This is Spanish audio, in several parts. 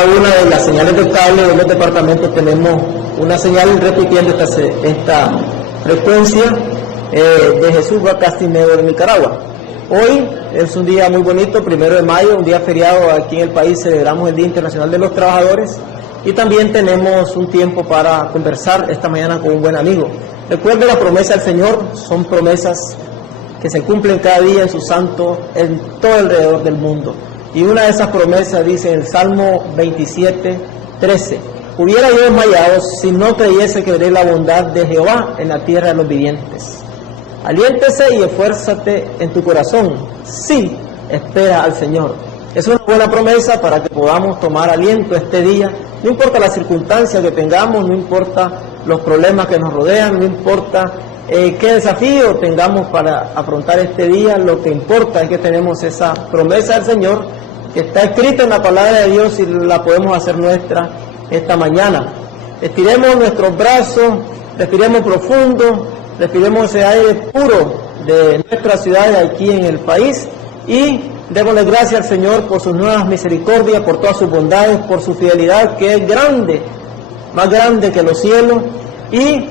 cada una de las señales del cable de los departamentos tenemos una señal repitiendo esta frecuencia de Jesús va Castinero de Nicaragua. Hoy es un día muy bonito, 1 de mayo, un día feriado aquí en el país, celebramos el Día Internacional de los Trabajadores y también tenemos un tiempo para conversar esta mañana con un buen amigo. Recuerde la promesa del Señor, son promesas que se cumplen cada día en su santo, en todo alrededor del mundo. Y una de esas promesas dice en el Salmo 27:13, hubiera yo desmayado si no creyese que veré la bondad de Jehová en la tierra de los vivientes. Aliéntese y esfuérzate en tu corazón, sí, espera al Señor. Es una buena promesa para que podamos tomar aliento este día, no importa la circunstancia que tengamos, no importa los problemas que nos rodean, no importa qué desafío tengamos para afrontar este día, lo que importa es que tenemos esa promesa del Señor que está escrita en la palabra de Dios y la podemos hacer nuestra esta mañana. Estiremos nuestros brazos, respiremos profundo, respiremos ese aire puro de nuestra ciudad aquí en el país y démosle gracias al Señor por sus nuevas misericordias, por todas sus bondades, por su fidelidad que es grande, más grande que los cielos, y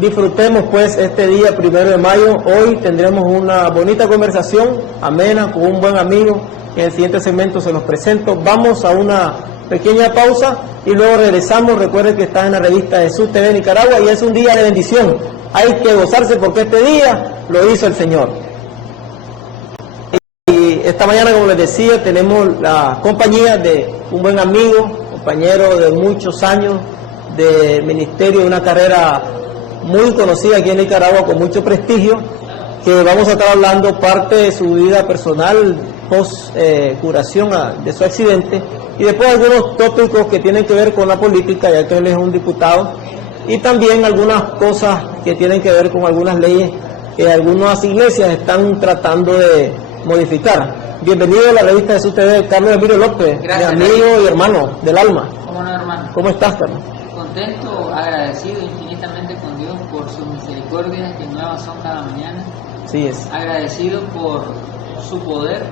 disfrutemos pues este día 1 de mayo. Hoy tendremos una bonita conversación amena con un buen amigo. En el siguiente segmento se los presento. Vamos a una pequeña pausa y luego regresamos. Recuerden que está en la revista Jesús TV Nicaragua y es un día de bendición. Hay que gozarse porque este día lo hizo el Señor. Y esta mañana, como les decía, tenemos la compañía de un buen amigo, compañero de muchos años de ministerio, de una carrera muy conocida aquí en Nicaragua, con mucho prestigio, que vamos a estar hablando parte de su vida personal post curación de su accidente y después algunos tópicos que tienen que ver con la política, ya que él es un diputado, y también algunas cosas que tienen que ver con algunas leyes que algunas iglesias están tratando de modificar. Bienvenido a la revista Jesús TV, Carlos Emilio López. Gracias, mi amigo y hermano del alma. ¿Cómo no, hermano? ¿Cómo estás, Carlos? Contento, agradecido infinitamente con Dios por sus misericordias que nuevas son cada mañana. Sí es. Agradecido por su poder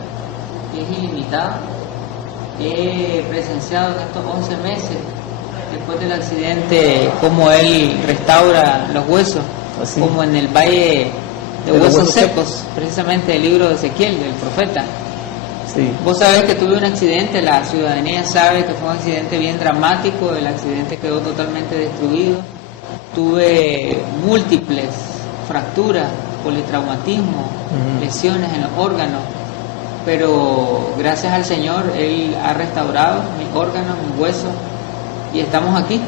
que es ilimitado. He presenciado en estos 11 meses después del accidente cómo Él restaura los huesos, Así. como en el valle de los huesos huesos secos, precisamente el libro de Ezequiel, del profeta. Sí. Vos sabés que tuve un accidente, la ciudadanía sabe que fue un accidente bien dramático, el accidente quedó totalmente destruido, tuve múltiples fracturas, politraumatismo, lesiones en los órganos, pero gracias al Señor Él ha restaurado mis órganos, mis huesos y estamos aquí.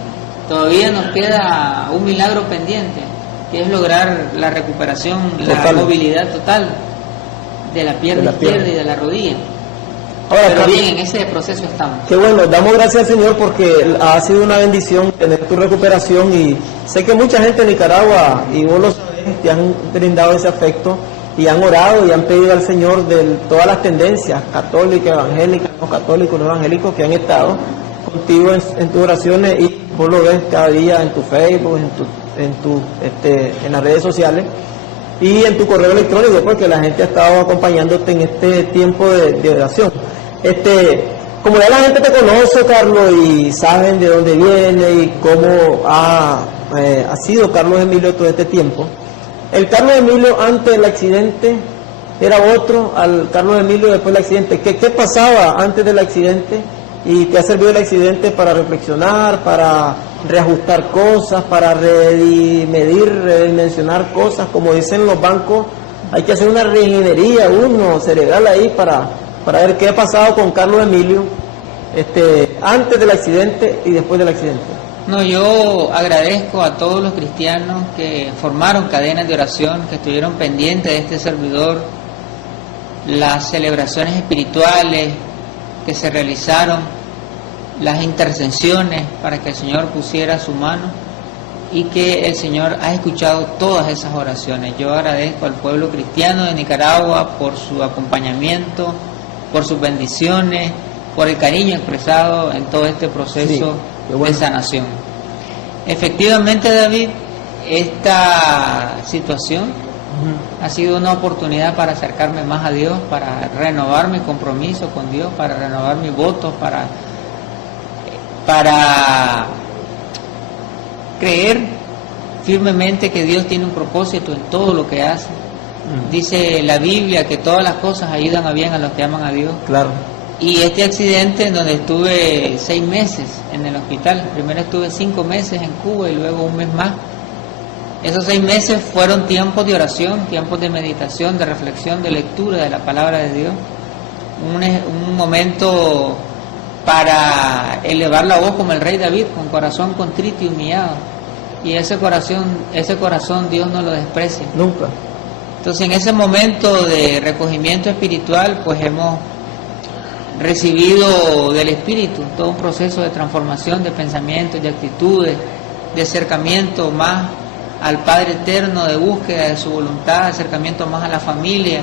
Todavía nos queda un milagro pendiente, que es lograr la recuperación, la movilidad total de la pierna izquierda y de la rodilla. Ahora, pero Carlos, bien, en ese proceso estamos. Qué bueno, damos gracias al Señor porque ha sido una bendición tener tu recuperación y sé que mucha gente en Nicaragua, y vos lo sabés, te han brindado ese afecto y han orado y han pedido al Señor de todas las tendencias católicas, evangélicas, no católicos, no evangélicos, que han estado contigo en tus oraciones, y vos lo ves cada día en tu Facebook, en las redes sociales y en tu correo electrónico, porque la gente ha estado acompañándote en este tiempo de oración. Como ya la gente te conoce, Carlos, y saben de dónde viene y cómo ha sido Carlos Emilio todo este tiempo, el Carlos Emilio antes del accidente era otro al Carlos Emilio después del accidente. ¿Qué pasaba antes del accidente? ¿Y te ha servido el accidente para reflexionar, para reajustar cosas, para redimensionar cosas? Como dicen los bancos, hay que hacer una reingeniería cerebral ahí para ver qué ha pasado con Carlos Emilio antes del accidente y después del accidente. No, yo agradezco a todos los cristianos que formaron cadenas de oración, que estuvieron pendientes de este servidor, las celebraciones espirituales que se realizaron, las intercesiones para que el Señor pusiera su mano y que el Señor ha escuchado todas esas oraciones. Yo agradezco al pueblo cristiano de Nicaragua por su acompañamiento, por sus bendiciones, por el cariño expresado en todo este proceso de sanación. Efectivamente, David, esta situación ha sido una oportunidad para acercarme más a Dios, para renovar mi compromiso con Dios, para renovar mis votos, para para creer firmemente que Dios tiene un propósito en todo lo que hace. Dice la Biblia que todas las cosas ayudan a bien a los que aman a Dios. Claro. Y este accidente en donde estuve 6 meses en el hospital, primero estuve 5 meses en Cuba y luego 1 mes más. Esos 6 meses fueron tiempos de oración, tiempos de meditación, de reflexión, de lectura de la palabra de Dios. Un momento para elevar la voz como el rey David, con corazón contrito y humillado. Y ese corazón Dios no lo desprecia. Nunca. Entonces, en ese momento de recogimiento espiritual, pues hemos recibido del Espíritu todo un proceso de transformación de pensamientos, de actitudes, de acercamiento más al Padre Eterno, de búsqueda de su voluntad, de acercamiento más a la familia,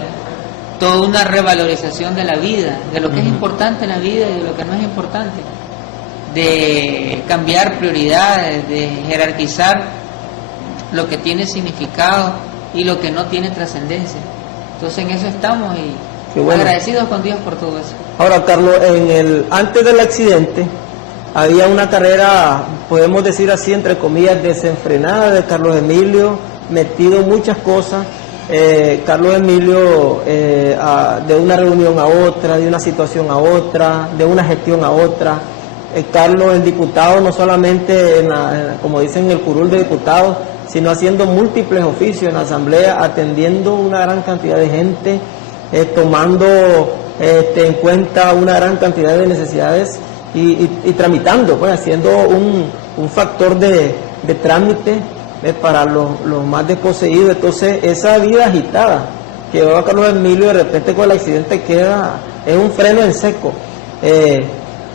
toda una revalorización de la vida, de lo que es importante en la vida y de lo que no es importante, de cambiar prioridades, de jerarquizar lo que tiene significado y lo que no tiene trascendencia. Entonces en eso estamos y bueno, agradecidos con Dios por todo eso. Ahora, Carlos, antes del accidente había una carrera, podemos decir así, entre comillas, desenfrenada de Carlos Emilio, metido en muchas cosas. Carlos Emilio, de una reunión a otra, de una situación a otra, de una gestión a otra. Carlos, el diputado, no solamente como dicen en el curul de diputados, sino haciendo múltiples oficios en la asamblea, atendiendo una gran cantidad de gente, tomando en cuenta una gran cantidad de necesidades y tramitando, pues haciendo un factor de trámite para los más desposeídos. Entonces esa vida agitada que llevaba Carlos Emilio, de repente con el accidente es un freno en seco.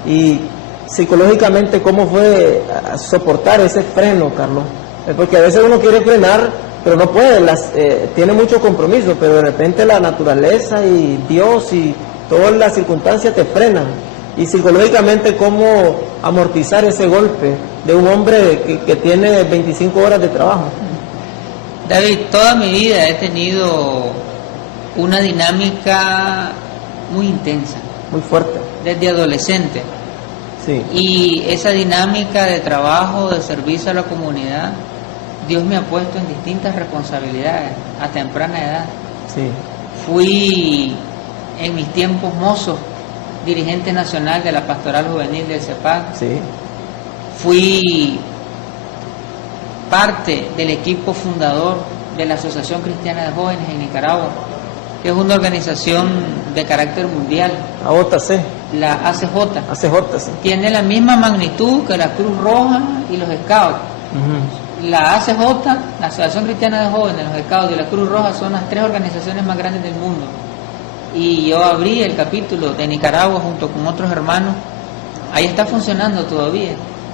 Y psicológicamente, ¿cómo fue soportar ese freno, Carlos? Porque a veces uno quiere frenar, pero no puede, tiene mucho compromiso, pero de repente la naturaleza y Dios y todas las circunstancias te frenan. Y psicológicamente, ¿cómo amortizar ese golpe de un hombre que tiene 25 horas de trabajo? David, toda mi vida he tenido una dinámica muy intensa. Muy fuerte. Desde adolescente. Sí. Y esa dinámica de trabajo, de servicio a la comunidad, Dios me ha puesto en distintas responsabilidades a temprana edad. Sí. Fui en mis tiempos mozos dirigente nacional de la Pastoral Juvenil del CEPAC. Sí. Fui parte del equipo fundador de la Asociación Cristiana de Jóvenes en Nicaragua, que es una organización de carácter mundial. AJC. La ACJ. ACJ, sí. Tiene la misma magnitud que la Cruz Roja y los Scouts. La ACJ, la Asociación Cristiana de Jóvenes, los Scouts y la Cruz Roja son las 3 organizaciones más grandes del mundo. Y yo abrí el capítulo de Nicaragua junto con otros hermanos. Ahí está funcionando todavía.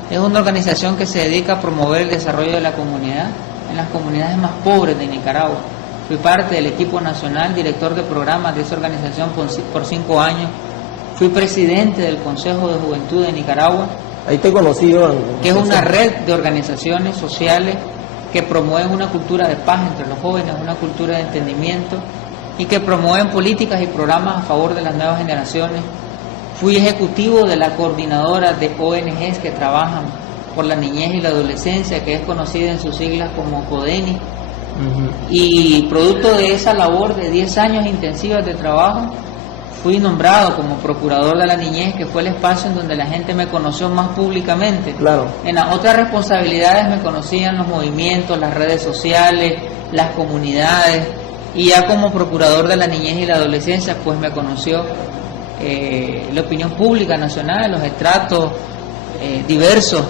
Es una organización que se dedica a promover el desarrollo de la comunidad en las comunidades más pobres de Nicaragua. Fui parte del equipo nacional, director de programas de esa organización por 5 años. Fui presidente del Consejo de Juventud de Nicaragua. Ahí te conocí yo. Que es una red de organizaciones sociales que promueven una cultura de paz entre los jóvenes, una cultura de entendimiento y que promueven políticas y programas a favor de las nuevas generaciones. Fui ejecutivo de la coordinadora de ONGs que trabajan por la niñez y la adolescencia, que es conocida en sus siglas como CODENI. Y producto de esa labor de 10 años intensivas de trabajo, fui nombrado como procurador de la niñez, que fue el espacio en donde la gente me conoció más públicamente. Claro. En las otras responsabilidades me conocían los movimientos, las redes sociales, las comunidades, y ya como procurador de la niñez y la adolescencia, pues me conoció la opinión pública nacional, los estratos diversos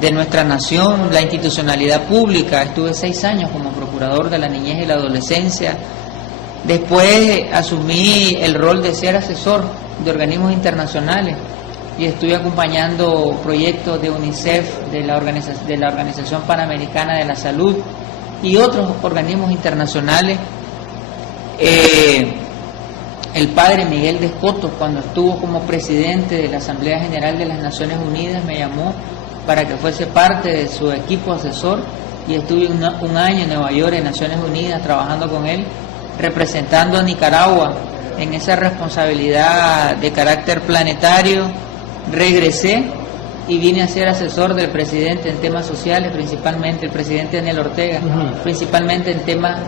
de nuestra nación, la institucionalidad pública. Estuve 6 años como procurador de la niñez y la adolescencia. Después asumí el rol de ser asesor de organismos internacionales y estuve acompañando proyectos de UNICEF, de la Organización Panamericana de la Salud y otros organismos internacionales. El padre Miguel de Escoto, cuando estuvo como presidente de la Asamblea General de las Naciones Unidas, me llamó para que fuese parte de su equipo asesor y estuve un año en Nueva York, en Naciones Unidas, trabajando con él, representando a Nicaragua en esa responsabilidad de carácter planetario. Regresé y vine a ser asesor del presidente en temas sociales, principalmente el presidente Daniel Ortega, principalmente en temas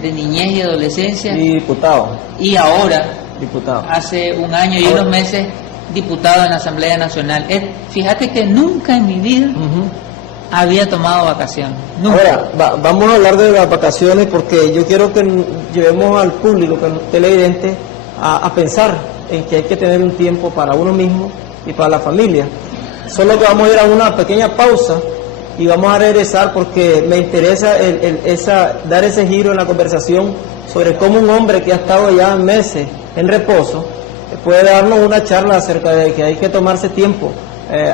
de niñez y adolescencia. Y diputado. Y ahora, diputado, hace un año y unos meses, diputado en la Asamblea Nacional. Fíjate que nunca en mi vida había tomado vacaciones. Nunca. Ahora, vamos a hablar de las vacaciones porque yo quiero que llevemos al público, que el televidente, a pensar en que hay que tener un tiempo para uno mismo y para la familia. Solo que vamos a ir a una pequeña pausa y vamos a regresar porque me interesa dar ese giro en la conversación sobre cómo un hombre que ha estado ya meses en reposo puede darnos una charla acerca de que hay que tomarse tiempo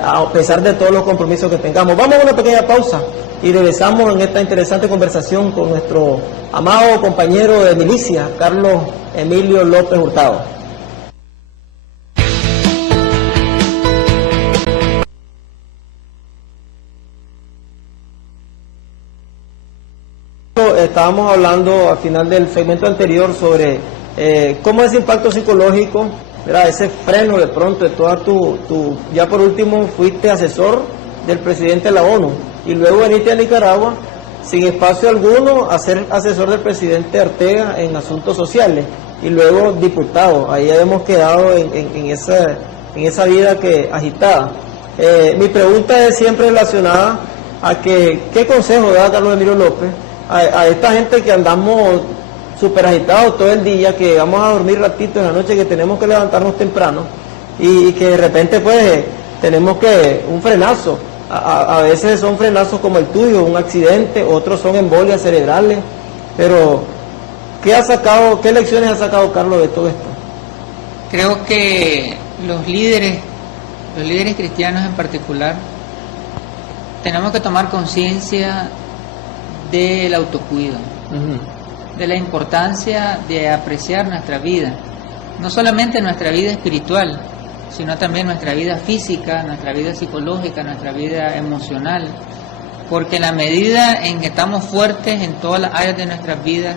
a pesar de todos los compromisos que tengamos. Vamos a una pequeña pausa y regresamos en esta interesante conversación con nuestro amado compañero de milicia, Carlos Emilio López Hurtado. Estábamos hablando al final del segmento anterior sobre cómo ese impacto psicológico, ¿verdad? Ese freno de pronto de toda ya por último fuiste asesor del presidente de la ONU y luego veniste a Nicaragua sin espacio alguno a ser asesor del presidente Ortega en asuntos sociales y luego diputado. Ahí hemos quedado en esa vida agitada. Mi pregunta es siempre relacionada a ¿qué consejo da Carlos Emilio López a esta gente que andamos súper agitados todo el día, que vamos a dormir ratito en la noche, que tenemos que levantarnos temprano y que de repente pues tenemos un frenazo? A veces son frenazos como el tuyo, un accidente, otros son embolias cerebrales, pero ¿qué lecciones ha sacado Carlos de todo esto? Creo que los líderes cristianos en particular, tenemos que tomar conciencia del autocuido, de la importancia de apreciar nuestra vida, no solamente nuestra vida espiritual, sino también nuestra vida física, nuestra vida psicológica, nuestra vida emocional, porque en la medida en que estamos fuertes en todas las áreas de nuestras vidas,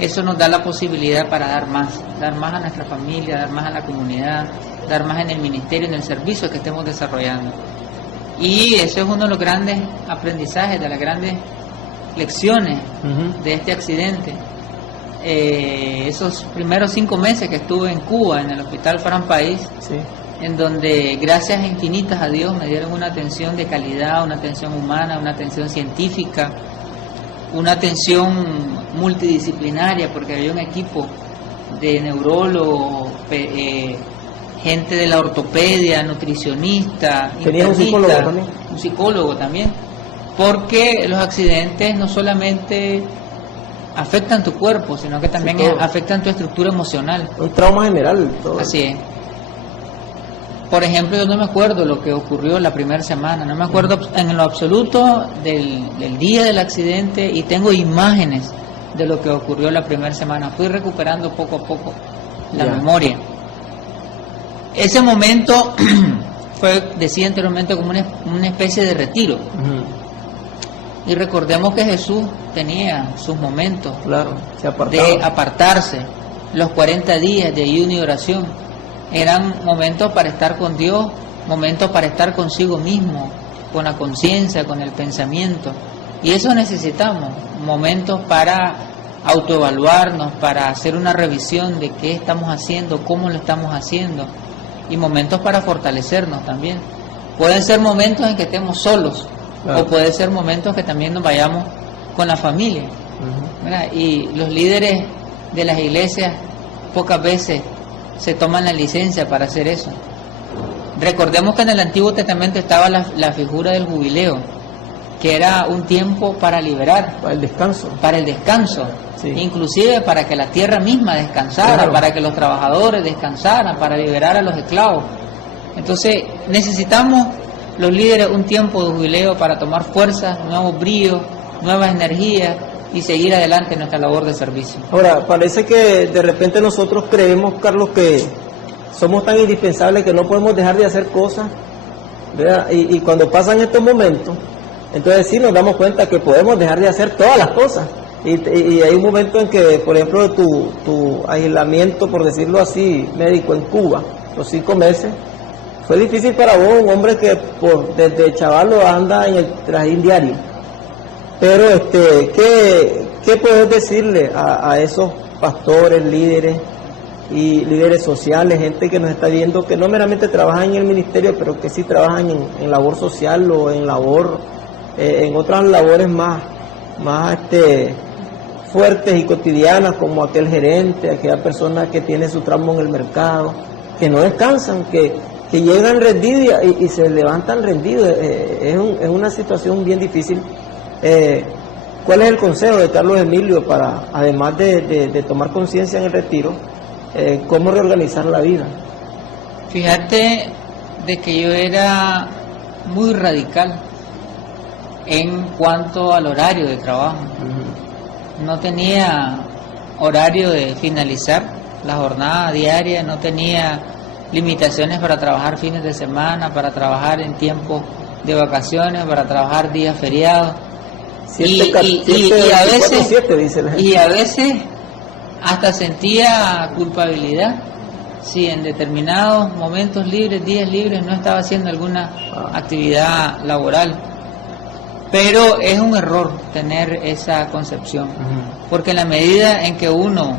eso nos da la posibilidad para dar más a nuestra familia, dar más a la comunidad, dar más en el ministerio, en el servicio que estemos desarrollando. Y eso es uno de los grandes aprendizajes, de las grandes lecciones de este accidente. Esos primeros 5 meses que estuve en Cuba, en el Hospital Fran País, sí, en donde gracias infinitas a Dios me dieron una atención de calidad, una atención humana, una atención científica, una atención multidisciplinaria, porque había un equipo de neurólogos, gente de la ortopedia, nutricionista, ¿tenía un psicólogo también? Un psicólogo también, porque los accidentes no solamente afectan tu cuerpo, sino que también afectan tu estructura emocional. Un trauma general. Todo. Así es. Por ejemplo, yo no me acuerdo lo que ocurrió la primera semana, no me acuerdo en lo absoluto del día del accidente, y tengo imágenes de lo que ocurrió la primera semana. Fui recuperando poco a poco la memoria. Ese momento fue, decía anteriormente, como una especie de retiro. Y recordemos que Jesús tenía sus momentos de apartarse. Los 40 días de ayuno y oración eran momentos para estar con Dios, momentos para estar consigo mismo, con la conciencia, con el pensamiento. Y eso necesitamos, momentos para autoevaluarnos, para hacer una revisión de qué estamos haciendo, cómo lo estamos haciendo, y momentos para fortalecernos también. Pueden ser momentos en que estemos solos, o puede ser momentos que también nos vayamos con la familia. Y los líderes de las iglesias pocas veces se toman la licencia para hacer eso. Recordemos que en el Antiguo Testamento estaba la figura del jubileo, que era un tiempo para liberar, para el descanso, sí, inclusive para que la tierra misma descansara, para que los trabajadores descansaran, para liberar a los esclavos. Entonces necesitamos los líderes un tiempo de jubileo para tomar fuerzas, nuevos bríos, nuevas energías y seguir adelante en nuestra labor de servicio. Ahora, parece que de repente nosotros creemos, Carlos, que somos tan indispensables que no podemos dejar de hacer cosas, ¿verdad? Y cuando pasan estos momentos, entonces sí nos damos cuenta que podemos dejar de hacer todas las cosas. Y hay un momento en que, por ejemplo, tu aislamiento, por decirlo así, médico en Cuba, los 5 meses, Fue difícil para vos, un hombre que desde chavalo anda en el trajín diario. Pero ¿qué puedes decirle a esos pastores, líderes y líderes sociales, gente que nos está viendo, que no meramente trabajan en el ministerio, pero que sí trabajan en labor social o en labor, en otras labores más fuertes y cotidianas, como aquel gerente, aquella persona que tiene su tramo en el mercado, que no descansan, que llegan rendidos y se levantan rendidos? Es una situación bien difícil. ¿Cuál es el consejo de Carlos Emilio para, además de tomar conciencia en el retiro, cómo reorganizar la vida? Fíjate de que yo era muy radical en cuanto al horario de trabajo. No tenía horario de finalizar la jornada diaria, no tenía limitaciones para trabajar fines de semana, para trabajar en tiempo de vacaciones, para trabajar días feriados. Y a veces hasta sentía culpabilidad si en determinados momentos libres, días libres, no estaba haciendo alguna actividad laboral. Pero es un error tener esa concepción, porque en la medida en que uno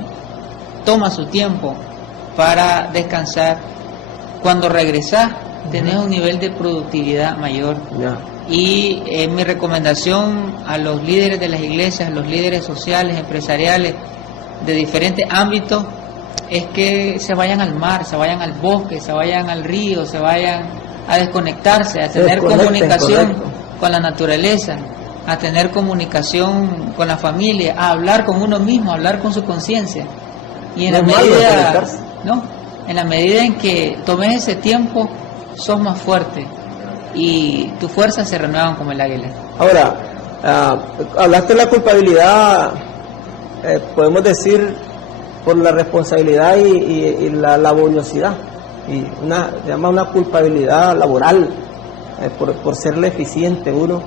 toma su tiempo para descansar, cuando regresás tenés un nivel de productividad mayor. Y mi recomendación a los líderes de las iglesias, a los líderes sociales, empresariales, de diferentes ámbitos, es que se vayan al mar, se vayan al bosque, se vayan al río, se vayan a desconectarse, a tener comunicación con la naturaleza, a tener comunicación con la familia, a hablar con uno mismo, a hablar con su conciencia. Y en la medida en que tomes ese tiempo, sos más fuerte y tus fuerzas se renuevan como el águila. Ahora, hablaste de la culpabilidad, podemos decir, por la responsabilidad y la laboriosidad, y se llama una culpabilidad laboral, por serle eficiente uno.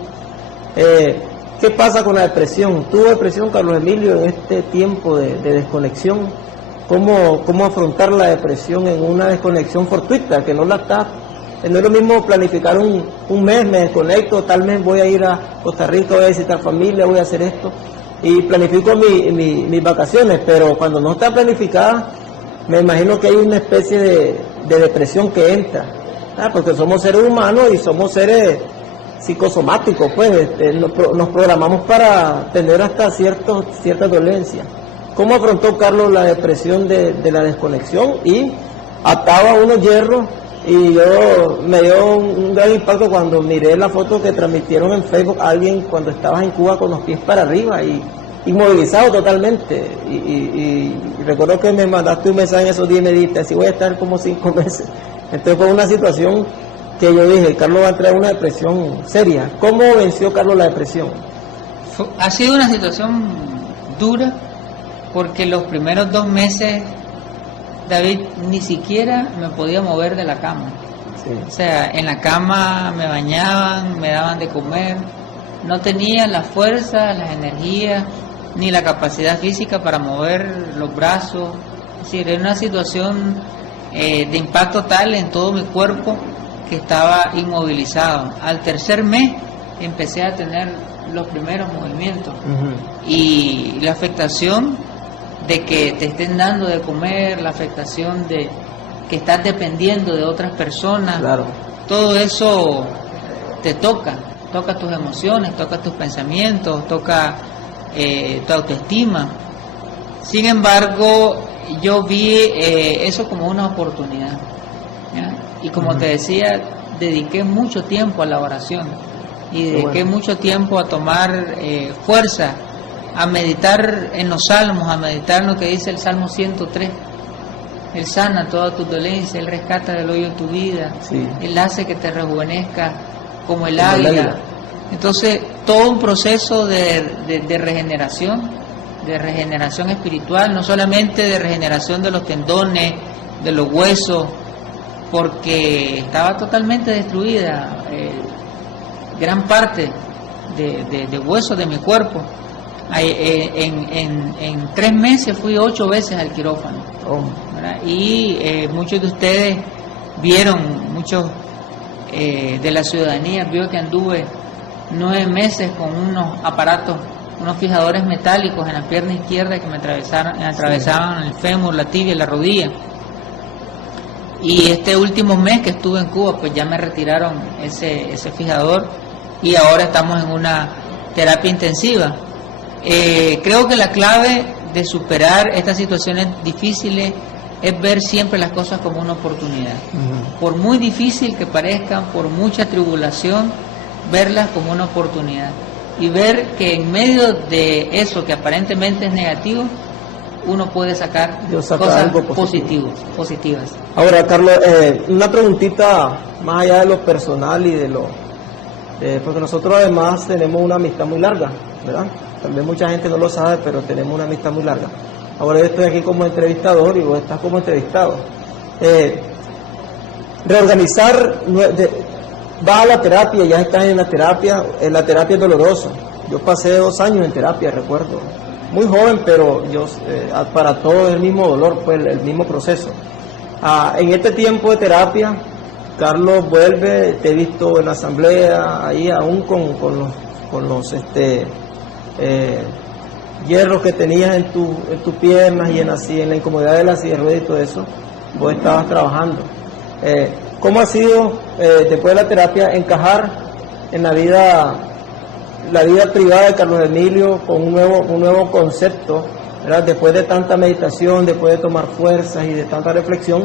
¿Qué pasa con la depresión? ¿Tuvo depresión Carlos Emilio en este tiempo de desconexión? ¿Cómo afrontar la depresión en una desconexión fortuita, que no la está? No es lo mismo planificar un mes, me desconecto, tal mes voy a ir a Costa Rica, voy a visitar familia, voy a hacer esto, y planifico mis vacaciones, pero cuando no está planificada, me imagino que hay una especie de depresión que entra, porque somos seres humanos y somos seres psicosomáticos, pues nos programamos para tener hasta ciertas dolencias. ¿Cómo afrontó Carlos la depresión de la desconexión? Y ataba unos hierros, y me dio un gran impacto cuando miré la foto que transmitieron en Facebook a alguien cuando estabas en Cuba con los pies para arriba y inmovilizado totalmente. Y recuerdo que me mandaste un mensaje en esos días y me dijiste, así voy a estar como 5 meses. Entonces fue una situación que yo dije, Carlos va a entrar en una depresión seria. ¿Cómo venció Carlos la depresión? Ha sido una situación dura, porque los primeros 2 meses, David, ni siquiera me podía mover de la cama. Sí. O sea, en la cama me bañaban, me daban de comer, no tenía la fuerza, las energías, ni la capacidad física para mover los brazos. Es decir, era una situación de impacto tal en todo mi cuerpo que estaba inmovilizado. Al 3er mes empecé a tener los primeros movimientos. Y la afectación de que te estén dando de comer, la afectación de que estás dependiendo de otras personas, todo eso te toca tus emociones, toca tus pensamientos, toca tu autoestima. Sin embargo, yo vi eso como una oportunidad, ¿ya? Y como te decía, dediqué mucho tiempo a la oración y dediqué mucho tiempo a tomar fuerza, a meditar en los salmos, a meditar en lo que dice el Salmo 103. Él sana toda tu dolencia, Él rescata del hoyo tu vida, Él hace que te rejuvenezca como el águila. Entonces, todo un proceso de regeneración espiritual, no solamente de regeneración de los tendones, de los huesos, porque estaba totalmente destruida gran parte de huesos de mi cuerpo. En 3 meses fui 8 veces al quirófano, y muchos de ustedes vieron muchos de la ciudadanía, vio que anduve 9 meses con unos aparatos, unos fijadores metálicos en la pierna izquierda que me atravesaban el fémur, la tibia y la rodilla. Y este último mes que estuve en Cuba, pues ya me retiraron ese fijador y ahora estamos en una terapia intensiva. Creo que la clave de superar estas situaciones difíciles es ver siempre las cosas como una oportunidad. Por muy difícil que parezcan, por mucha tribulación, verlas como una oportunidad y ver que en medio de eso que aparentemente es negativo, uno puede sacar cosas positivas. Ahora, Carlos, una preguntita más allá de lo personal y de lo... porque nosotros además tenemos una amistad muy larga, ¿verdad? Tal vez mucha gente no lo sabe, pero tenemos una amistad muy larga. Ahora yo estoy aquí como entrevistador y vos estás como entrevistado. Reorganizar, vas a la terapia, ya estás en la terapia es dolorosa. Yo pasé 2 años en terapia, recuerdo. Muy joven, pero yo para todo es el mismo dolor, pues el mismo proceso. En este tiempo de terapia, Carlos vuelve, te he visto en la asamblea, ahí aún con los hierros que tenías en tus piernas y en la incomodidad de la silla de ruedas y todo eso, vos estabas trabajando. ¿Cómo ha sido, después de la terapia, encajar en la vida privada de Carlos Emilio con un nuevo concepto, ¿verdad? Después de tanta meditación, después de tomar fuerzas y de tanta reflexión?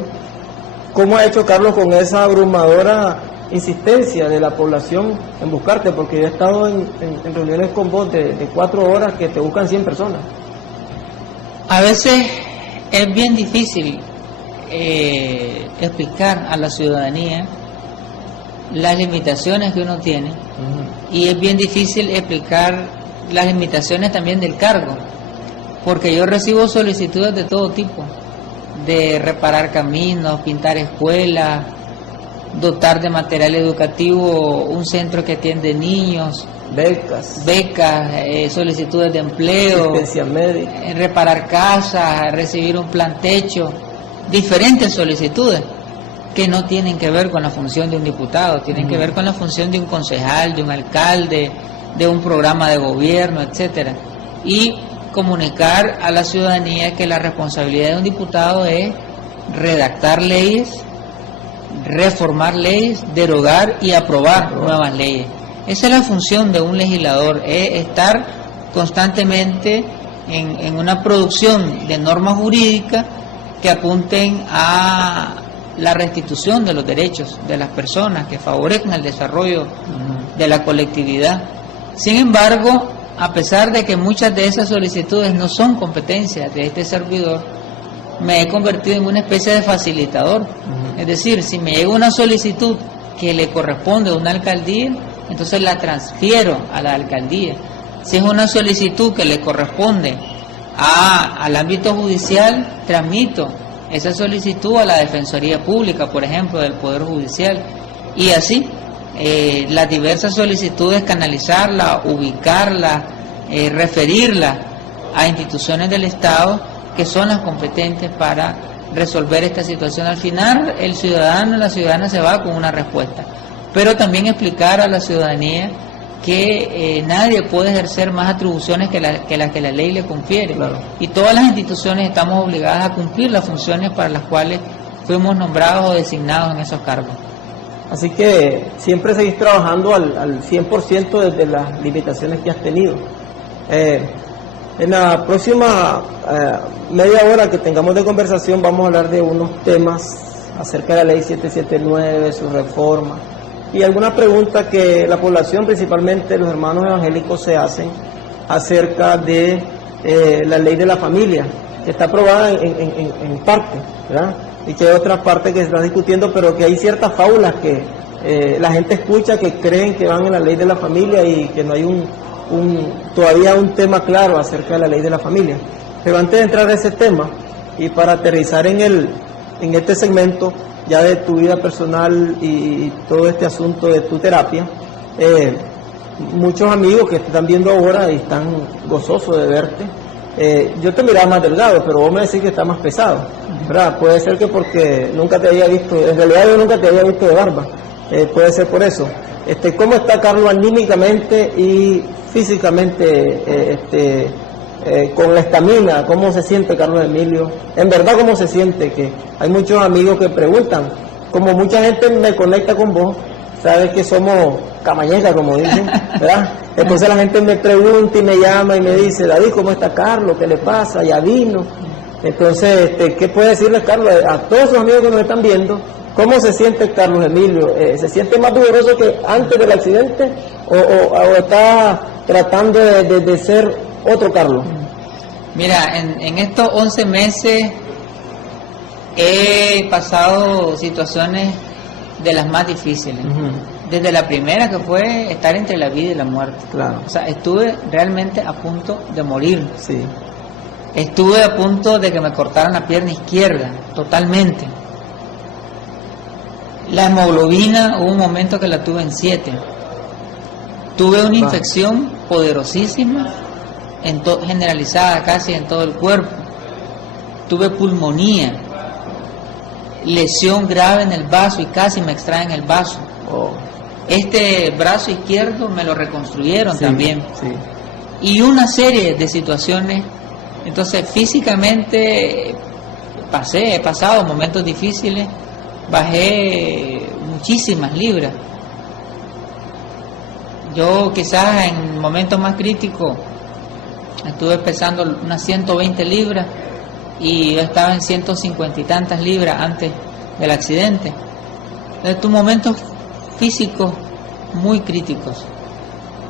¿Cómo ha hecho Carlos con esa abrumadora insistencia de la población en buscarte? Porque yo he estado en reuniones con vos de 4 horas que te buscan 100 personas. A veces es bien difícil explicar a la ciudadanía las limitaciones que uno tiene, y es bien difícil explicar las limitaciones también del cargo, porque yo recibo solicitudes de todo tipo, de reparar caminos, pintar escuelas, dotar de material educativo un centro que atiende niños, becas, solicitudes de empleo, asistencia médica, reparar casas, recibir un plan techo, diferentes solicitudes que no tienen que ver con la función de un diputado, tienen que ver con la función de un concejal, de un alcalde, de un programa de gobierno, etcétera. Y comunicar a la ciudadanía que la responsabilidad de un diputado es redactar leyes, reformar leyes, derogar y aprobar nuevas leyes. Esa es la función de un legislador, es estar constantemente en una producción de normas jurídicas que apunten a la restitución de los derechos de las personas, que favorezcan el desarrollo de la colectividad. Sin embargo, a pesar de que muchas de esas solicitudes no son competencias de este servidor, me he convertido en una especie de facilitador. Es decir, si me llega una solicitud que le corresponde a una alcaldía, entonces la transfiero a la alcaldía. Si es una solicitud que le corresponde al ámbito judicial, tramito esa solicitud a la Defensoría Pública, por ejemplo, del Poder Judicial, y así las diversas solicitudes canalizarlas, ubicarlas, referirlas a instituciones del Estado que son las competentes para resolver esta situación. Al final el ciudadano, la ciudadana se va con una respuesta, pero también explicar a la ciudadanía que nadie puede ejercer más atribuciones que las que la ley le confiere. Claro. Y todas las instituciones estamos obligadas a cumplir las funciones para las cuales fuimos nombrados o designados en esos cargos. Así que siempre seguís trabajando al 100% desde las limitaciones que has tenido. En la próxima media hora que tengamos de conversación vamos a hablar de unos temas acerca de la ley 779, su reforma, y algunas preguntas que la población, principalmente los hermanos evangélicos, se hacen acerca de la ley de la familia, que está aprobada en parte, ¿verdad? Y que hay otras partes que se están discutiendo, pero que hay ciertas fábulas que la gente escucha, que creen que van en la ley de la familia y que no hay todavía un tema claro acerca de la ley de la familia. Pero antes de entrar a ese tema, y para aterrizar en este segmento ya de tu vida personal y todo este asunto de tu terapia, muchos amigos que te están viendo ahora y están gozosos de verte, yo te miraba más delgado, pero vos me decís que está más pesado, ¿verdad? Puede ser que porque nunca te había visto, en realidad yo nunca te había visto de barba, puede ser por eso. ¿Cómo está Carlos anímicamente y físicamente, con la estamina? ¿Cómo se siente Carlos Emilio? En verdad, ¿cómo se siente? Que hay muchos amigos que preguntan, como mucha gente me conecta con vos, sabes que somos camañecas, como dicen, ¿verdad? Entonces la gente me pregunta y me llama y me dice, David, ¿cómo está Carlos? ¿Qué le pasa? Ya vino. Entonces, ¿qué puede decirles, Carlos, a todos sus amigos que nos están viendo? ¿Cómo se siente Carlos Emilio? ¿Se siente más vigoroso que antes del accidente o está tratando de ser otro Carlos? Mira, en estos 11 meses he pasado situaciones de las más difíciles. Desde la primera, que fue estar entre la vida y la muerte. Claro. O sea, estuve realmente a punto de morir. Sí. Estuve a punto de que me cortaran la pierna izquierda, totalmente. La hemoglobina, hubo un momento que la tuve en 7. Tuve una infección poderosísima, generalizada casi en todo el cuerpo. Tuve pulmonía, lesión grave en el vaso y casi me extraen el vaso. Este brazo izquierdo me lo reconstruyeron también. Sí. Y una serie de situaciones. Entonces, físicamente he pasado momentos difíciles, bajé muchísimas libras. Yo quizás en momentos más críticos estuve pesando unas 120 libras y yo estaba en 150 y tantas libras antes del accidente. Entonces, momentos físicos muy críticos,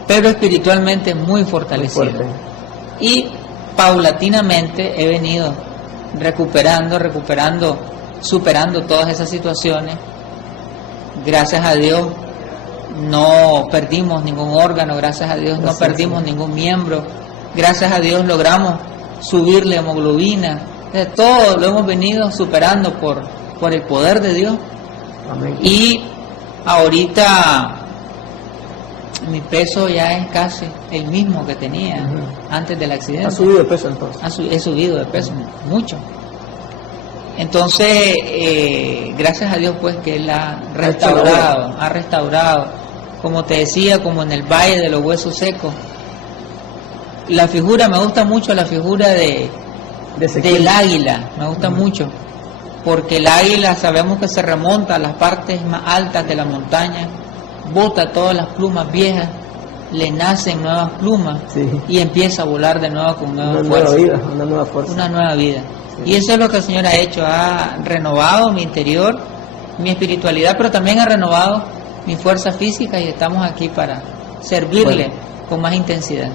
pero espiritualmente muy fortalecido. Y paulatinamente he venido recuperando, superando todas esas situaciones. Gracias a Dios no perdimos ningún órgano, gracias a Dios no perdimos ningún miembro, gracias a Dios logramos subir la hemoglobina. Todo lo hemos venido superando por el poder de Dios. Amén. Y ahorita mi peso ya es casi el mismo que tenía antes del accidente. ¿Ha subido de peso entonces? He subido de peso, mucho. Entonces, gracias a Dios pues que Él ha restaurado, como te decía, como en el Valle de los Huesos Secos. La figura, me gusta mucho la figura del águila, me gusta mucho, porque el águila sabemos que se remonta a las partes más altas de la montaña, bota todas las plumas viejas, le nacen nuevas plumas y empieza a volar de nuevo con nueva fuerza. Una nueva vida. Sí. Y eso es lo que el Señor ha hecho, ha renovado mi interior, mi espiritualidad, pero también ha renovado mi fuerza física y estamos aquí para servirle con más intensidad.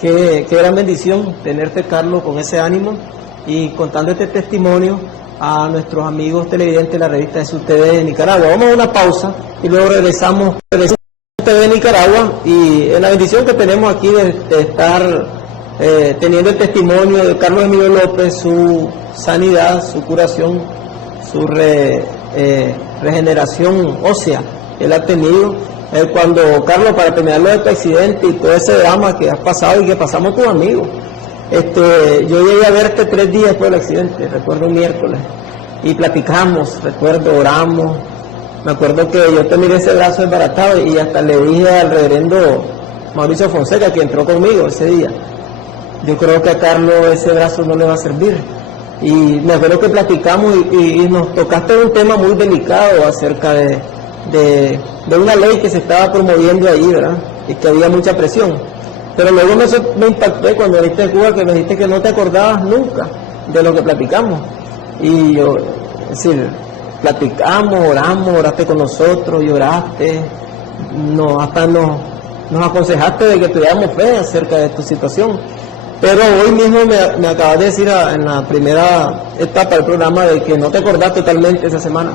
Qué gran bendición tenerte, Carlos, con ese ánimo y contando este testimonio a nuestros amigos televidentes de la revista Jesús TV de Nicaragua. Vamos a una pausa y luego regresamos a Jesús TV de Nicaragua y en la bendición que tenemos aquí de estar teniendo el testimonio de Carlos Emilio López, su sanidad, su curación, su regeneración ósea que él ha tenido. Cuando, Carlos, para terminarlo de tu accidente y todo ese drama que has pasado y que pasamos tus amigos, yo llegué a verte 3 días después del accidente, recuerdo un miércoles, y platicamos, recuerdo, oramos. Me acuerdo que yo te miré ese brazo desbaratado y hasta le dije al reverendo Mauricio Fonseca, que entró conmigo ese día, yo creo que a Carlos ese brazo no le va a servir. Y me acuerdo que platicamos y nos tocaste un tema muy delicado acerca de una ley que se estaba promoviendo ahí, ¿verdad? Y que había mucha presión. Pero luego me impacté cuando viniste de Cuba, que me dijiste que no te acordabas nunca de lo que platicamos. Y yo, es decir, platicamos, oramos, oraste con nosotros, lloraste, hasta nos aconsejaste de que tuviéramos fe acerca de tu situación. Pero hoy mismo me acabas de decir en la primera etapa del programa de que no te acordás totalmente esa semana.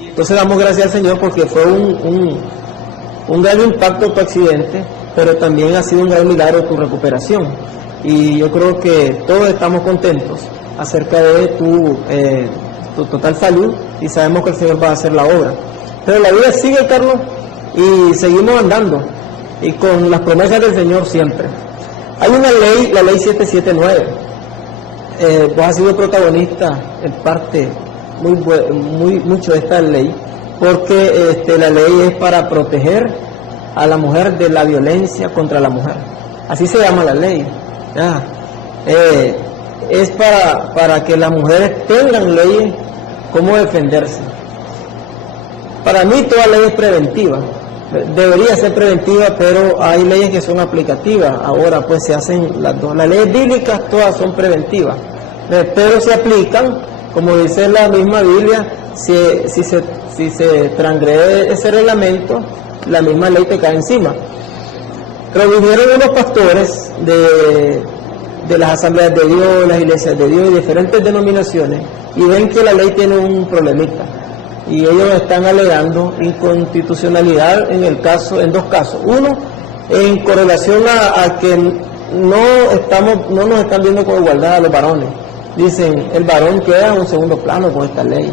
Entonces damos gracias al Señor porque fue un gran impacto tu accidente, pero también ha sido un gran milagro tu recuperación. Y yo creo que todos estamos contentos acerca de tu total salud y sabemos que el Señor va a hacer la obra. Pero la vida sigue, Carlos, y seguimos andando y con las promesas del Señor siempre. Hay una ley, la ley 779, vos has sido protagonista en parte mucho de esta ley, porque la ley es para proteger a la mujer de la violencia contra la mujer. Así se llama la ley. ¿Ya? Es para que las mujeres tengan leyes cómo defenderse. Para mí toda ley es preventiva, debería ser preventiva, pero hay leyes que son aplicativas. Ahora pues se hacen las dos. Las leyes bíblicas todas son preventivas, pero se aplican, como dice la misma Biblia, si se transgrede ese reglamento, la misma ley te cae encima. Pero vinieron unos pastores de las asambleas de Dios, las iglesias de Dios y diferentes denominaciones, y ven que la ley tiene un problemita, y ellos están alegando inconstitucionalidad en dos casos. Uno, en correlación a que no nos están viendo con igualdad a los varones. Dicen, el varón queda en un segundo plano con esta ley.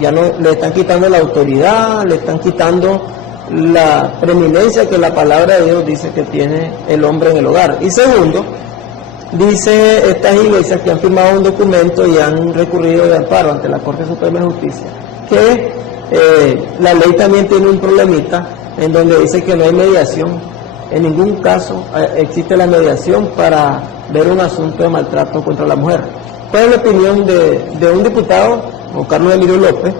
Ya no le están quitando la autoridad, le están quitando la preeminencia que la palabra de Dios dice que tiene el hombre en el hogar. Y segundo, dice estas iglesias que han firmado un documento y han recurrido de amparo ante la Corte Suprema de Justicia, que la ley también tiene un problemita en donde dice que no hay mediación. En ningún caso existe la mediación para ver un asunto de maltrato contra la mujer. ¿Cuál es la opinión de un diputado, Juan Carlos Emilio López,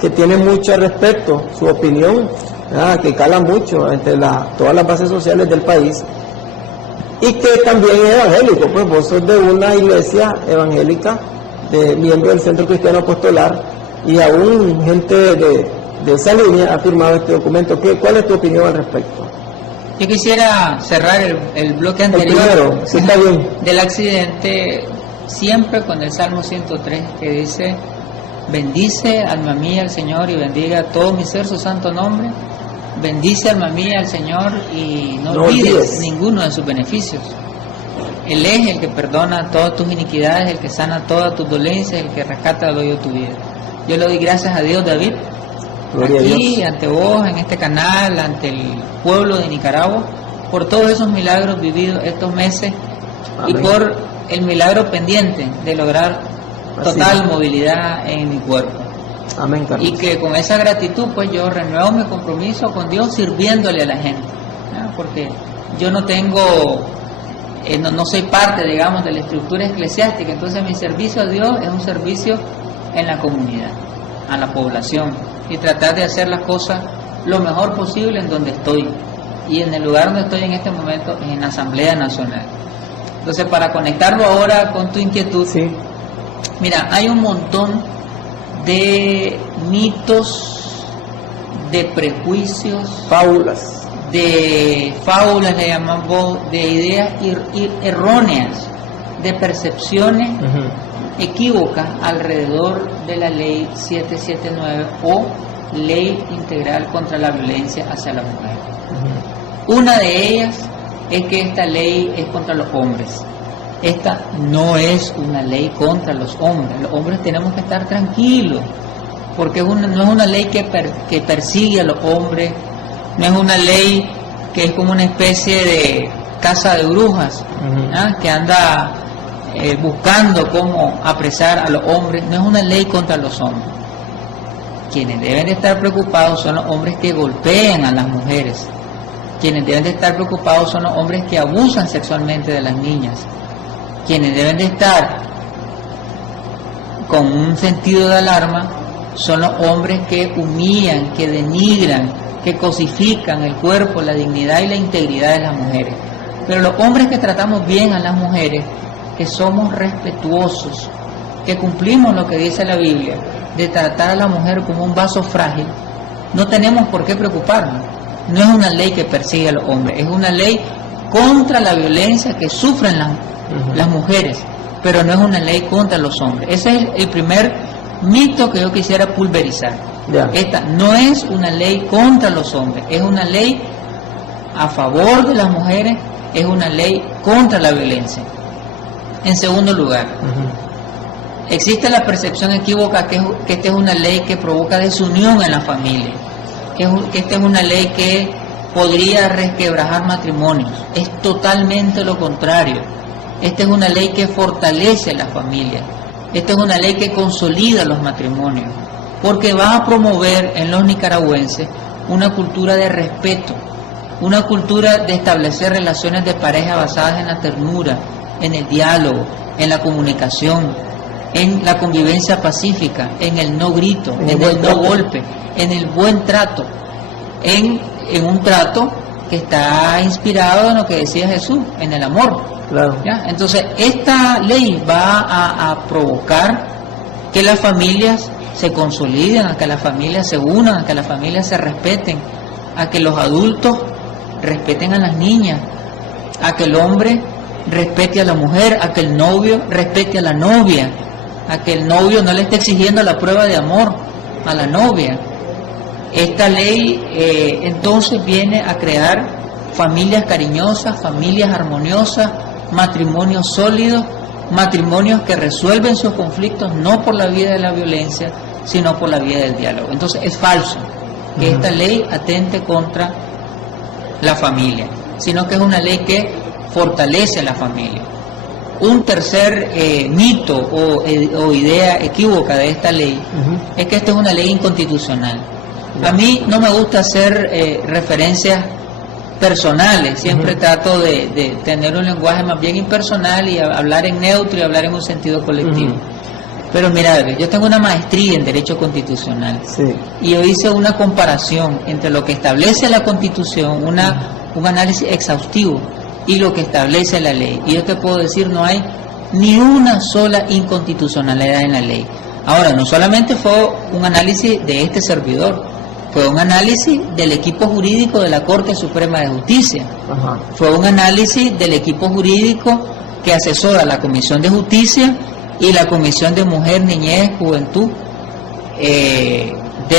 que tiene mucho respeto, su opinión, que cala mucho entre todas las bases sociales del país, y que también es evangélico? Pues vos sos de una iglesia evangélica, de miembro del Centro Cristiano Apostolar, y aún gente de esa línea ha firmado este documento. ¿Cuál es tu opinión al respecto? Yo quisiera cerrar el bloque anterior primero, sí, está bien, del accidente siempre con el Salmo 103, que dice: bendice alma mía al Señor y bendiga todo mi ser su santo nombre. Bendice alma mía al Señor y no olvides ninguno de sus beneficios. Él es el que perdona todas tus iniquidades, el que sana todas tus dolencias, el que rescata del hoyo tu vida. Yo le doy gracias a Dios, David, gloria aquí, ante vos, en este canal, ante el pueblo de Nicaragua, por todos esos milagros vividos estos meses. Amén. Y por el milagro pendiente de lograr total movilidad en mi cuerpo. Amén, Carlos. Y que con esa gratitud pues yo renuevo mi compromiso con Dios sirviéndole a la gente, ¿no? Porque yo no tengo, no soy parte, digamos, de la estructura eclesiástica. Entonces mi servicio a Dios es un servicio en la comunidad, a la población, y tratar de hacer las cosas lo mejor posible en donde estoy, y en el lugar donde estoy en este momento es en la Asamblea Nacional. Entonces, para conectarlo ahora con tu inquietud, sí. Mira, hay un montón de mitos, de prejuicios, fábulas, le llaman vos, de ideas erróneas, de percepciones equívocas alrededor de la ley 779 o ley integral contra la violencia hacia la mujer. Una de ellas es que esta ley es contra los hombres. Esta no es una ley contra los hombres. Los hombres tenemos que estar tranquilos, porque no es una ley que persigue a los hombres, no es una ley que es como una especie de casa de brujas, que anda buscando cómo apresar a los hombres. No es una ley contra los hombres. Quienes deben de estar preocupados son los hombres que golpean a las mujeres. Quienes deben de estar preocupados son los hombres que abusan sexualmente de las niñas. Quienes deben de estar con un sentido de alarma son los hombres que humillan, que denigran, que cosifican el cuerpo, la dignidad y la integridad de las mujeres. Pero los hombres que tratamos bien a las mujeres, que somos respetuosos, que cumplimos lo que dice la Biblia, de tratar a la mujer como un vaso frágil, no tenemos por qué preocuparnos. No es una ley que persigue a los hombres, es una ley contra la violencia que sufren las mujeres, pero no es una ley contra los hombres. Ese es el primer mito que yo quisiera pulverizar. Esta no es una ley contra los hombres, es una ley a favor de las mujeres, es una ley contra la violencia. En segundo lugar, existe la percepción equívoca que esta es una ley que provoca desunión en la familia, que esta es una ley que podría resquebrajar matrimonios. Es totalmente lo contrario. Esta es una ley que fortalece la familia. Esta es una ley que consolida los matrimonios, porque va a promover en los nicaragüenses una cultura de respeto, una cultura de establecer relaciones de pareja basadas en la ternura, en el diálogo, en la comunicación, en la convivencia pacífica, en el no grito, en el no golpe, en el buen trato, en un trato que está inspirado en lo que decía Jesús, en el amor. Claro. ¿Ya? Entonces, esta ley va a provocar que las familias se consoliden, a que las familias se unan, a que las familias se respeten, a que los adultos respeten a las niñas, a que el hombre respete a la mujer, a que el novio respete a la novia, a que el novio no le esté exigiendo la prueba de amor a la novia. Esta ley entonces viene a crear familias cariñosas, familias armoniosas, matrimonios sólidos, matrimonios que resuelven sus conflictos no por la vía de la violencia, sino por la vía del diálogo. Entonces es falso que esta ley atente contra la familia, sino que es una ley que fortalece la familia. Un tercer mito o idea equívoca de esta ley es que esta es una ley inconstitucional. A mí no me gusta hacer referencias personales, siempre trato de tener un lenguaje más bien impersonal y hablar en neutro y hablar en un sentido colectivo. Pero mira, yo tengo una maestría en Derecho Constitucional, y yo hice una comparación entre lo que establece la Constitución, un análisis exhaustivo, y lo que establece la ley. Y yo te puedo decir, no hay ni una sola inconstitucionalidad en la ley. Ahora, no solamente fue un análisis de este servidor, fue un análisis del equipo jurídico de la Corte Suprema de Justicia. Fue un análisis del equipo jurídico que asesora la Comisión de Justicia y la Comisión de Mujer, Niñez, Juventud de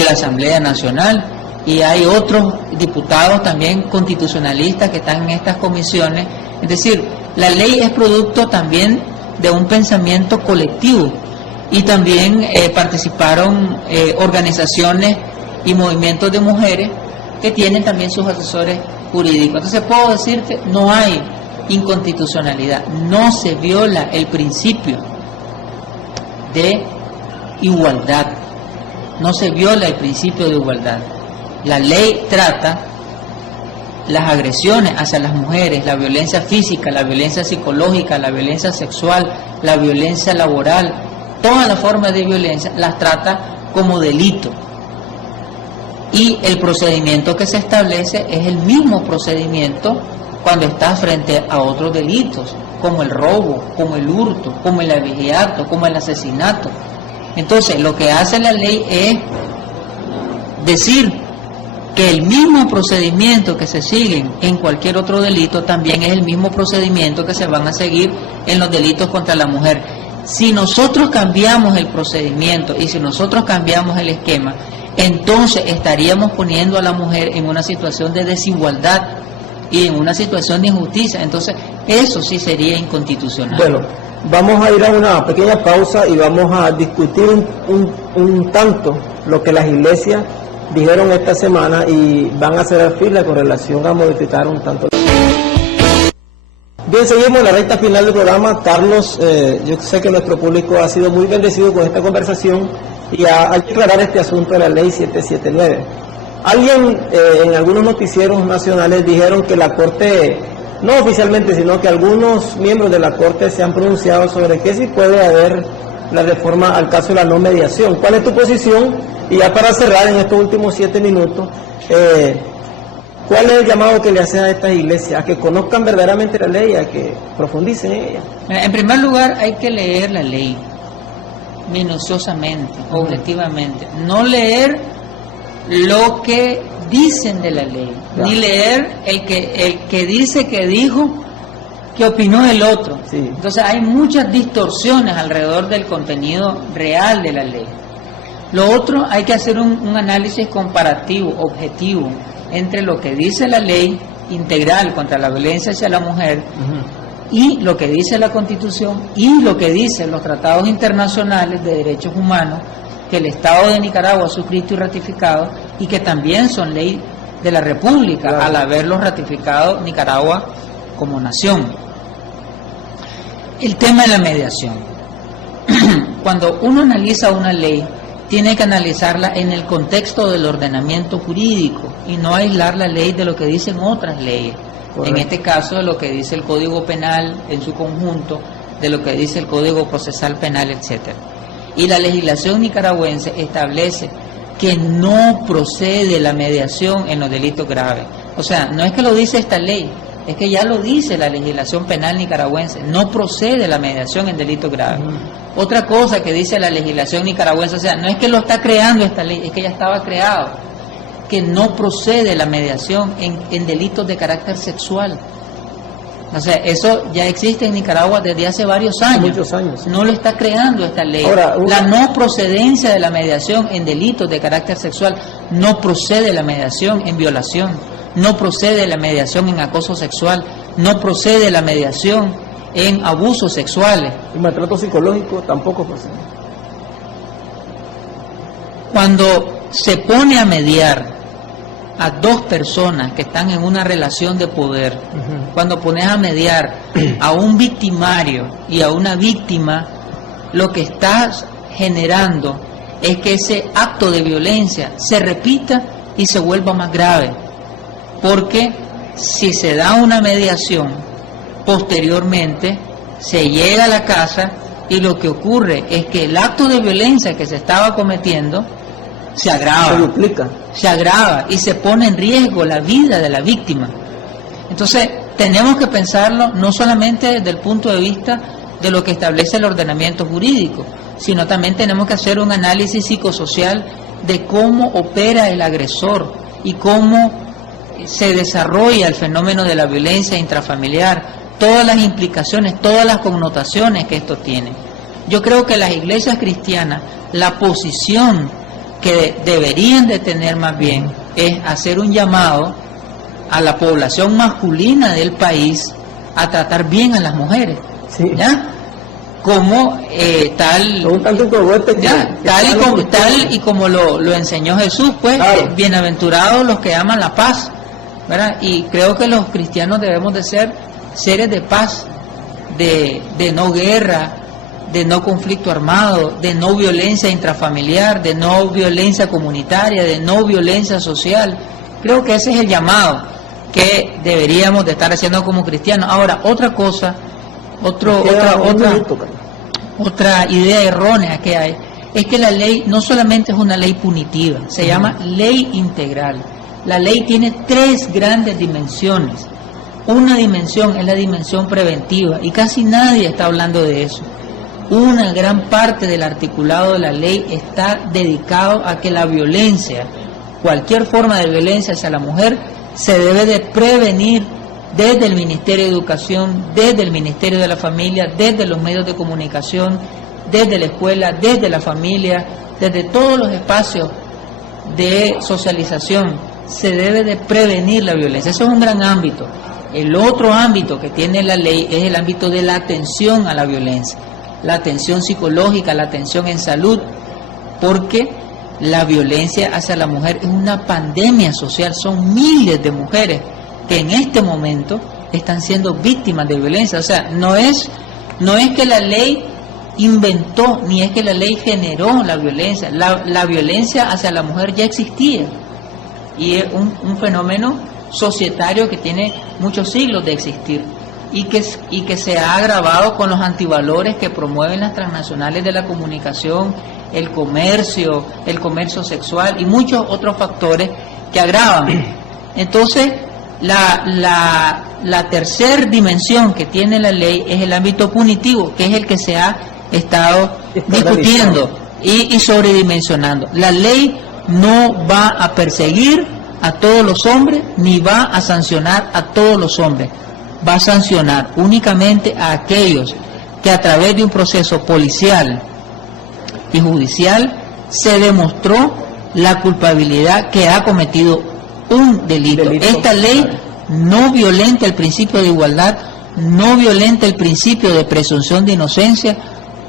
la Asamblea Nacional. Y hay otros diputados también constitucionalistas que están en estas comisiones. Es decir, la ley es producto también de un pensamiento colectivo, y también participaron organizaciones y movimientos de mujeres que tienen también sus asesores jurídicos. Entonces puedo decirte, no hay inconstitucionalidad, no se viola el principio de igualdad, no se viola el principio de igualdad. La ley trata las agresiones hacia las mujeres, la violencia física, la violencia psicológica, la violencia sexual, la violencia laboral, todas las formas de violencia las trata como delito. Y el procedimiento que se establece es el mismo procedimiento cuando está frente a otros delitos, como el robo, como el hurto, como el abigeato, como el asesinato. Entonces, lo que hace la ley es decir que el mismo procedimiento que se sigue en cualquier otro delito también es el mismo procedimiento que se van a seguir en los delitos contra la mujer. Si nosotros cambiamos el procedimiento y si nosotros cambiamos el esquema, entonces estaríamos poniendo a la mujer en una situación de desigualdad y en una situación de injusticia. Entonces eso sí sería inconstitucional. Bueno, vamos a ir a una pequeña pausa y vamos a discutir un tanto lo que las iglesias dijeron esta semana y van a hacer fila con relación a modificar un tanto. Bien, seguimos en la recta final del programa. Carlos, yo sé que nuestro público ha sido muy bendecido con esta conversación y hay que aclarar este asunto de la ley 779. Alguien en algunos noticieros nacionales dijeron que la Corte, no oficialmente, sino que algunos miembros de la Corte se han pronunciado sobre que sí puede haber la reforma al caso de la no mediación. ¿Cuál es tu posición? Y ya para cerrar en estos últimos 7 minutos, ¿cuál es el llamado que le haces a estas iglesias? A que conozcan verdaderamente la ley, a que profundicen en ella. En primer lugar, hay que leer la ley minuciosamente, objetivamente. No leer lo que dicen de la ley, ni leer el que dice que dijo, que opinó el otro. Entonces hay muchas distorsiones alrededor del contenido real de la ley. Lo otro, hay que hacer un análisis comparativo, objetivo, entre lo que dice la ley integral contra la violencia hacia la mujer y lo que dice la Constitución y lo que dicen los tratados internacionales de derechos humanos que el Estado de Nicaragua ha suscrito y ratificado y que también son ley de la República, al haberlos ratificado Nicaragua como nación. El tema de la mediación. Cuando uno analiza una ley, tiene que analizarla en el contexto del ordenamiento jurídico y no aislar la ley de lo que dicen otras leyes. Correcto. En este caso, de lo que dice el Código Penal en su conjunto, de lo que dice el Código Procesal Penal, etcétera. Y la legislación nicaragüense establece que no procede la mediación en los delitos graves. O sea, no es que lo dice esta ley, es que ya lo dice la legislación penal nicaragüense, no procede la mediación en delitos graves. Otra cosa que dice la legislación nicaragüense, o sea, no es que lo está creando esta ley, es que ya estaba creado, que no procede la mediación en delitos de carácter sexual. O sea, eso ya existe en Nicaragua desde hace varios años. Muchos años. No lo está creando esta ley. Ahora, la no procedencia de la mediación en delitos de carácter sexual, no procede la mediación en violación, no procede la mediación en acoso sexual, no procede la mediación en abusos sexuales. Y maltrato psicológico tampoco procede. Cuando se pone a mediar a dos personas que están en una relación de poder, cuando pones a mediar a un victimario y a una víctima, lo que estás generando es que ese acto de violencia se repita y se vuelva más grave, porque si se da una mediación, posteriormente se llega a la casa y lo que ocurre es que el acto de violencia que se estaba cometiendo se agrava, se duplica, se agrava y se pone en riesgo la vida de la víctima. Entonces tenemos que pensarlo no solamente desde el punto de vista de lo que establece el ordenamiento jurídico, sino también tenemos que hacer un análisis psicosocial de cómo opera el agresor y cómo se desarrolla el fenómeno de la violencia intrafamiliar, todas las implicaciones, todas las connotaciones que esto tiene. Yo creo que las iglesias cristianas, la posición que deberían de tener más bien es hacer un llamado a la población masculina del país a tratar bien a las mujeres, sí. ¿Ya? Como tal y como lo enseñó Jesús, pues, claro. Bienaventurados los que aman la paz, ¿verdad? Y creo que los cristianos debemos de ser seres de paz, de no guerra, de no conflicto armado, de no violencia intrafamiliar, de no violencia comunitaria, de no violencia social. Creo que ese es el llamado que deberíamos de estar haciendo como cristianos. Ahora, otra cosa, otra idea errónea que hay, es que la ley no solamente es una ley punitiva, se llama ley integral. La ley tiene tres grandes dimensiones. Una dimensión es la dimensión preventiva, y casi nadie está hablando de eso. Una gran parte del articulado de la ley está dedicado a que la violencia, cualquier forma de violencia hacia la mujer, se debe de prevenir desde el Ministerio de Educación, desde el Ministerio de la Familia, desde los medios de comunicación, desde la escuela, desde la familia, desde todos los espacios de socialización. Se debe de prevenir la violencia. Eso es un gran ámbito. El otro ámbito que tiene la ley es el ámbito de la atención a la violencia, la atención psicológica, la atención en salud, porque la violencia hacia la mujer es una pandemia social. Son miles de mujeres que en este momento están siendo víctimas de violencia. O sea, no es que la ley inventó, ni es que la ley generó la violencia. La violencia hacia la mujer ya existía, y es un fenómeno societario que tiene muchos siglos de existir, y que se ha agravado con los antivalores que promueven las transnacionales de la comunicación, el comercio sexual y muchos otros factores que agravan. Entonces, la tercera dimensión que tiene la ley es el ámbito punitivo, que es el que se ha estado discutiendo y sobredimensionando. La ley no va a perseguir a todos los hombres, ni va a sancionar a todos los hombres. Va a sancionar únicamente a aquellos que a través de un proceso policial y judicial se demostró la culpabilidad que ha cometido un delito. Esta ley no violenta el principio de igualdad, no violenta el principio de presunción de inocencia.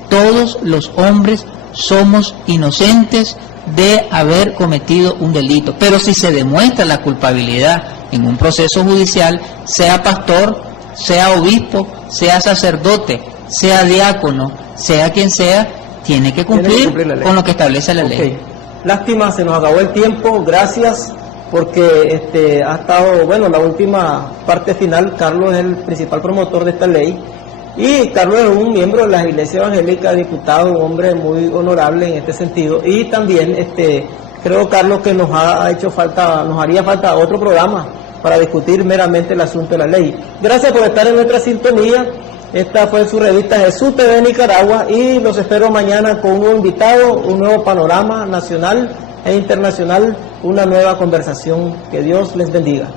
Todos los hombres somos inocentes de haber cometido un delito, pero si se demuestra la culpabilidad en un proceso judicial, sea pastor, sea obispo, sea sacerdote, sea diácono, sea quien sea, tiene que cumplir la ley. con lo que establece la ley. Okay. Lástima, se nos acabó el tiempo, gracias, porque ha estado, bueno, la última parte final. Carlos es el principal promotor de esta ley, y Carlos es un miembro de la Iglesia Evangélica, diputado, un hombre muy honorable en este sentido, y también creo, Carlos, que nos haría falta otro programa para discutir meramente el asunto de la ley. Gracias por estar en nuestra sintonía. Esta fue su revista Jesús TV Nicaragua, y los espero mañana con un nuevo invitado, un nuevo panorama nacional e internacional, una nueva conversación. Que Dios les bendiga.